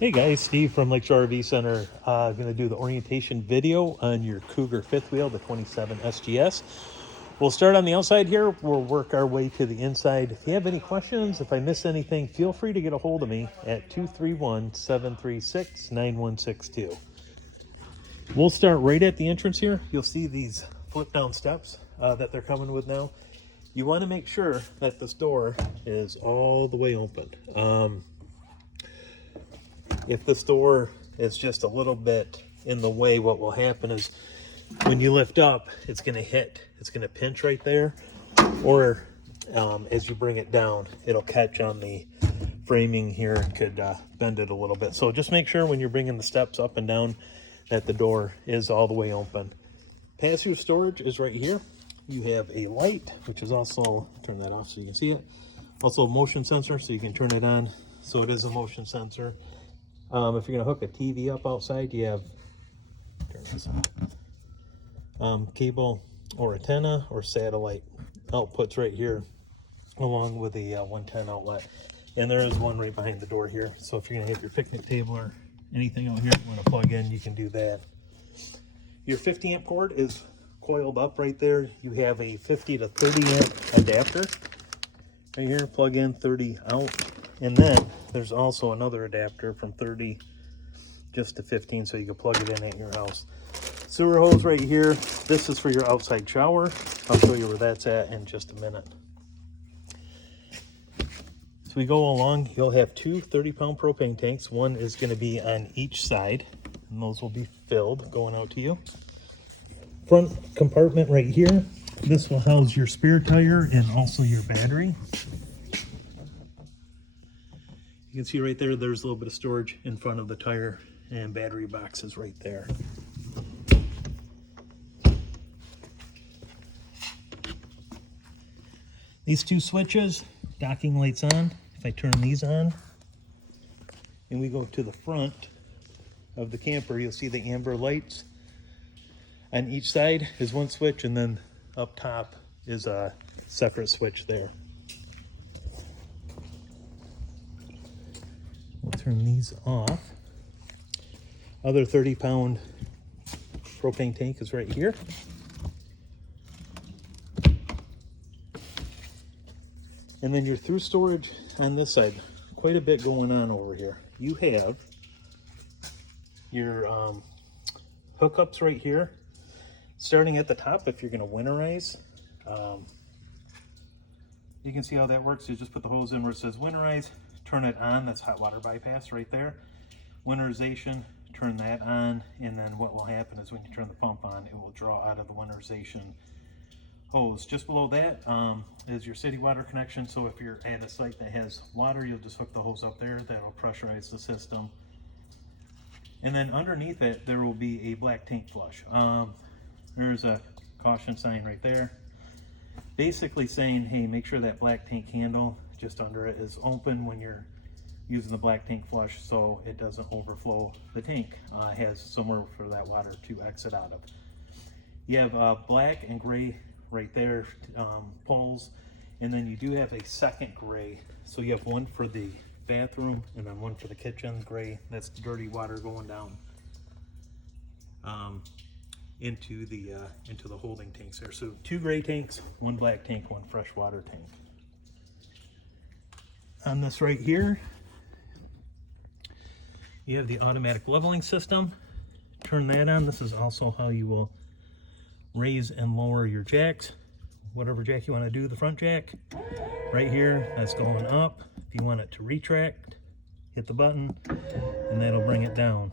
Hey guys, Steve from Lakeshore RV Center. Going to do the orientation video on your Cougar fifth wheel, the 27 SGS. We'll start on the outside here. We'll work our way to the inside. If you have any questions, if I miss anything, feel free to get a hold of me at 231-736-9162. We'll start right at the entrance here. You'll see these flip down steps that they're coming with now. You want to make sure that this door is all the way open. If this door is just a little bit in the way, what will happen is when you lift up, it's going to pinch right there, or as you bring it down, it'll catch on the framing here and could bend it a little bit. So just make sure when you're bringing the steps up and down that the door is all the way open. Pass-through storage is right here. You have a light, which is also, turn that off so you can see it. Also a motion sensor, so you can turn it on. So it is a motion sensor. If you're going to hook a TV up outside, you have cable or antenna or satellite outputs right here, along with a 110 outlet. And there is one right behind the door here. So if you're going to have your picnic table or anything out here you want to plug in, you can do that. Your 50 amp cord is coiled up right there. You have a 50 to 30 amp adapter right here. Plug in, 30 out. And then there's also another adapter from 30 just to 15, so you can plug it in at your house. Sewer hose right here. This is for your outside shower. I'll show you where that's at in just a minute. As we go along, you'll have two 30-pound propane tanks. One is going to be on each side, and those will be filled going out to you. Front compartment right here. This will house your spare tire and also your battery. You can see right there, there's a little bit of storage in front of the tire and battery boxes right there. These two switches, docking lights on. If I turn these on and we go to the front of the camper, you'll see the amber lights. On each side is one switch, and then up top is a separate switch there. We'll turn these off. Other 30-pound propane tank is right here. And then your through storage on this side. Quite a bit going on over here. You have your hookups right here. Starting at the top, if you're going to winterize, you can see how that works. You just put the hose in where it says winterize. Turn it on, that's hot water bypass right there. Winterization, turn that on, and then what will happen is when you turn the pump on, it will draw out of the winterization hose. Just below that is your city water connection, so if you're at a site that has water, you'll just hook the hose up there. That'll pressurize the system. And then underneath it, there will be a black tank flush. There's a caution sign right there, basically saying, hey, make sure that black tank handle just under it is open when you're using the black tank flush, so it doesn't overflow the tank. It has somewhere for that water to exit out of. You have black and gray right there, poles, and then you do have a second gray. So you have one for the bathroom and then one for the kitchen, gray. That's dirty water going down into the holding tanks there. So two gray tanks, one black tank, one fresh water tank. On this right here, you have the automatic leveling system. Turn that on. This is also how you will raise and lower your jacks. Whatever jack you want to do, the front jack. Right here, that's going up. If you want it to retract, hit the button, and that'll bring it down.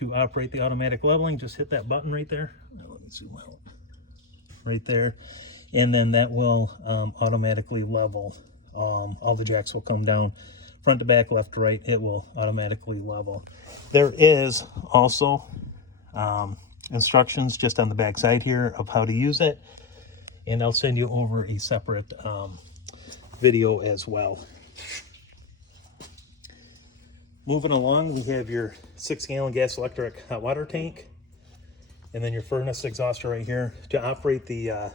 To operate the automatic leveling, just hit that button right there. Let me zoom out. Right there. And then that will automatically level. All the jacks will come down front to back, left to right. It will automatically level. There is also instructions just on the back side here of how to use it, and I'll send you over a separate video as well. Moving along, we have your 6-gallon gas electric hot water tank, and then your furnace exhauster right here. To operate the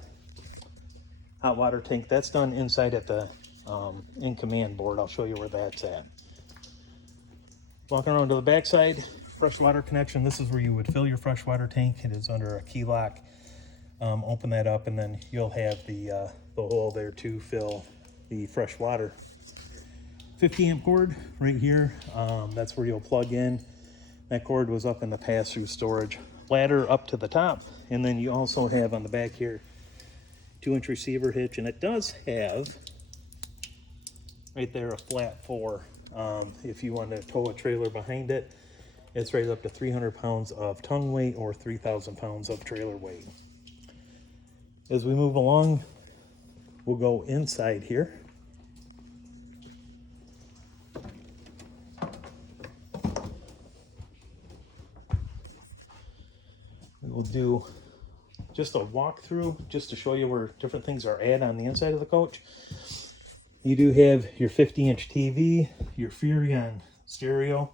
hot water tank, that's done inside at the in command board. I'll show you where that's at. Walking around to the back side, freshwater connection. This is where you would fill your freshwater tank. It is under a key lock. Open that up, and then you'll have the hole there to fill the fresh water. 50 amp cord right here. That's where you'll plug in. That cord was up in the pass-through storage. Ladder up to the top, and then you also have on the back here 2-inch receiver hitch, and it does have right there a flat 4. If you want to tow a trailer behind it, it's right up to 300 pounds of tongue weight or 3,000 pounds of trailer weight. As we move along, we'll go inside here. We'll do just a walkthrough just to show you where different things are at on the inside of the coach. You do have your 50-inch TV, your Furrion stereo,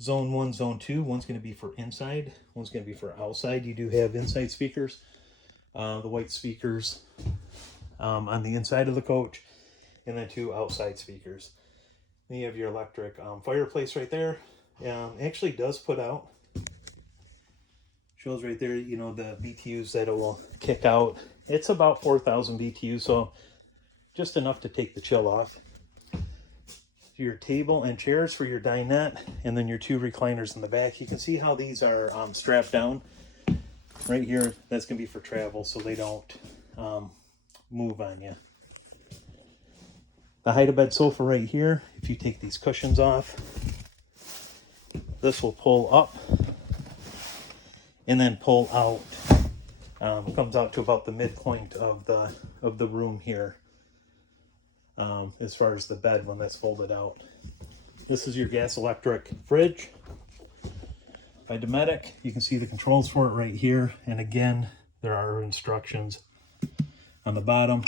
zone 1, zone 2. One's going to be for inside, one's going to be for outside. You do have inside speakers, the white speakers on the inside of the coach, and then 2 outside speakers. Then you have your electric fireplace right there. Actually does put out. Shows right there, you know, the BTUs that it will kick out. It's about 4,000 BTUs, so just enough to take the chill off. Your table and chairs for your dinette, and then your 2 recliners in the back. You can see how these are strapped down. Right here, that's going to be for travel, so they don't move on you. The hide-a-bed sofa right here, if you take these cushions off, this will pull up and then pull out. Comes out to about the midpoint of the room here, as far as the bed when that's folded out. This is your gas electric fridge by Dometic. You can see the controls for it right here, and again there are instructions on the bottom.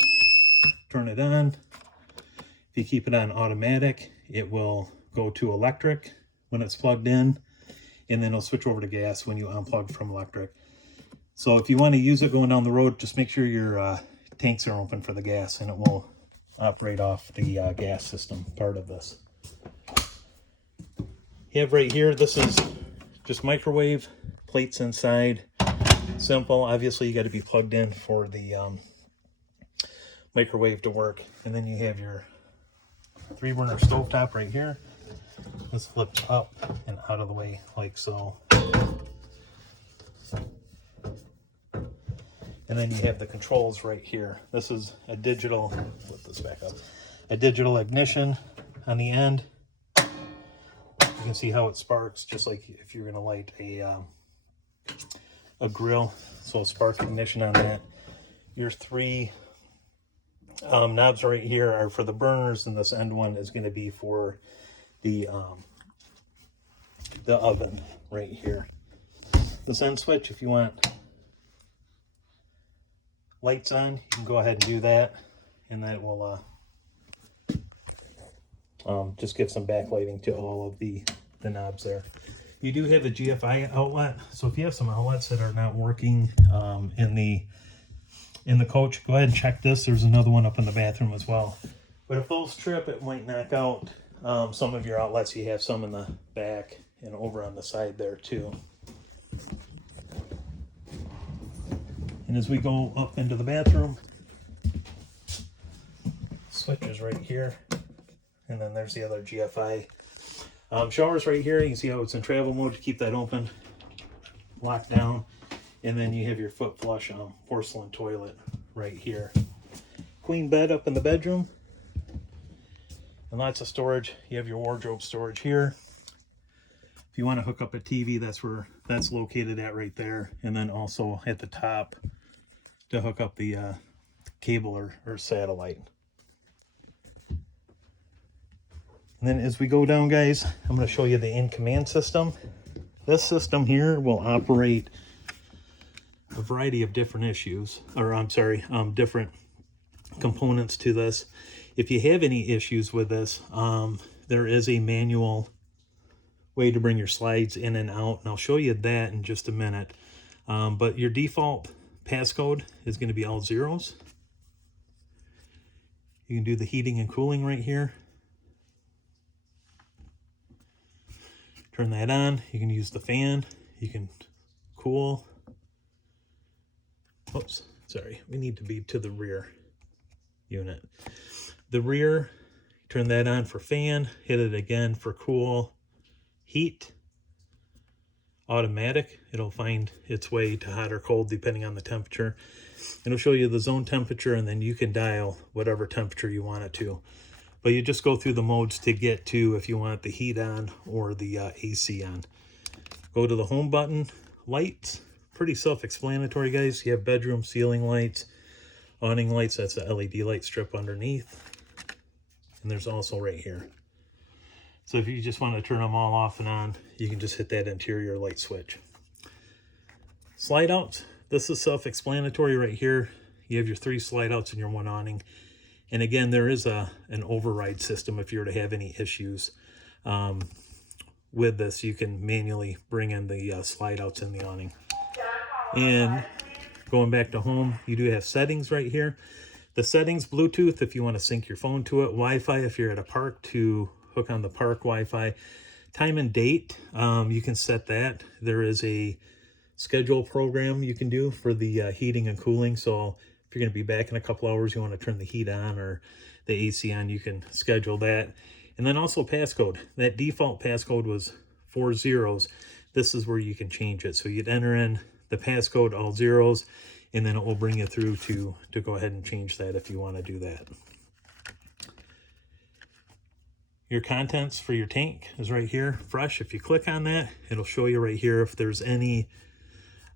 Turn it on. If you keep it on automatic, it will go to electric when it's plugged in, and then it'll switch over to gas when you unplug from electric. So if you want to use it going down the road, just make sure your tanks are open for the gas, and it will operate off the gas system part of this. You have right here, this is just microwave, plates inside. Simple. Obviously you got to be plugged in for the microwave to work. And then you have your 3-burner stovetop right here. This flips up and out of the way like so. And then you have the controls right here. This is a digital, flip this back up, a digital ignition on the end. You can see how it sparks, just like if you're gonna light a grill. So spark ignition on that. Your 3 knobs right here are for the burners, and this end one is gonna be for the oven right here. This end switch, if you want lights on, you can go ahead and do that, and that will just give some backlighting to all of the knobs there. You do have a GFI outlet, so if you have some outlets that are not working in the coach, go ahead and check this. There's another one up in the bathroom as well. But if those trip, it might knock out some of your outlets. You have some in the back and over on the side there too. And as we go up into the bathroom, switches right here, and then there's the other GFI. Showers right here. You can see how it's in travel mode to keep that open, locked down, and then you have your foot flush porcelain toilet right here. Queen bed up in the bedroom, and lots of storage. You have your wardrobe storage here. If you want to hook up a TV, that's where that's located at right there, and then also at the top to hook up the cable or satellite. And then as we go down, guys, I'm going to show you the in-command system. This system here will operate a variety of different different components to this. If you have any issues with this, there is a manual way to bring your slides in and out, and I'll show you that in just a minute. But your default passcode is going to be all zeros. You can do the heating and cooling right here. Turn that on. You can use the fan. You can cool. Oops, sorry. We need to be to the rear unit. The rear, turn that on for fan. Hit it again for cool. Heat. Automatic. It'll find its way to hot or cold depending on the temperature. It'll show you the zone temperature, and then you can dial whatever temperature you want it to. But you just go through the modes to get to if you want the heat on or the AC on. Go to the home button. Lights, pretty self-explanatory, guys. You have bedroom ceiling lights, awning lights, that's the LED light strip underneath. And there's also right here. So if you just want to turn them all off and on, you can just hit that interior light switch. Slide outs, this is self-explanatory right here. You have your 3 slide outs and your 1 awning. And again, there is an override system if you were to have any issues. With this, you can manually bring in the slide outs in the awning. And going back to home, you do have settings right here. The settings, Bluetooth if you want to sync your phone to it, Wi-Fi if you're at a park to hook on the park Wi-Fi. Time and date, you can set that. There is a schedule program you can do for the heating and cooling. So if you're going to be back in a couple hours, you want to turn the heat on or the AC on, you can schedule that. And then also passcode. That default passcode was 4 zeros. This is where you can change it. So you'd enter in the passcode, all zeros, and then it will bring you through to go ahead and change that if you want to do that. Your contents for your tank is right here, fresh. If you click on that, it'll show you right here if there's any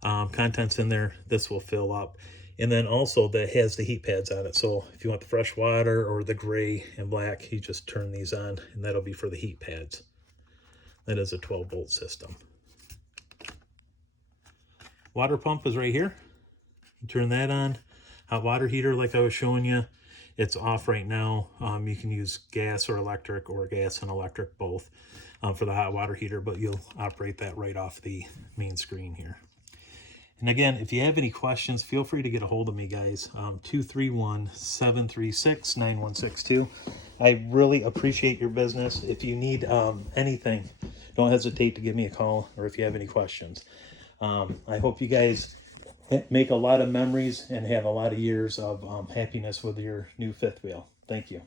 contents in there, this will fill up. And then also that has the heat pads on it. So if you want the fresh water or the gray and black, you just turn these on and that'll be for the heat pads. That is a 12-volt system. Water pump is right here. You turn that on. Hot water heater, like I was showing you, it's off right now. You can use gas or electric, or gas and electric both for the hot water heater, but you'll operate that right off the main screen here. And again, if you have any questions, feel free to get a hold of me, guys. 231-736-9162. I really appreciate your business. If you need anything, don't hesitate to give me a call, or if you have any questions. I hope you guys make a lot of memories and have a lot of years of happiness with your new fifth wheel. Thank you.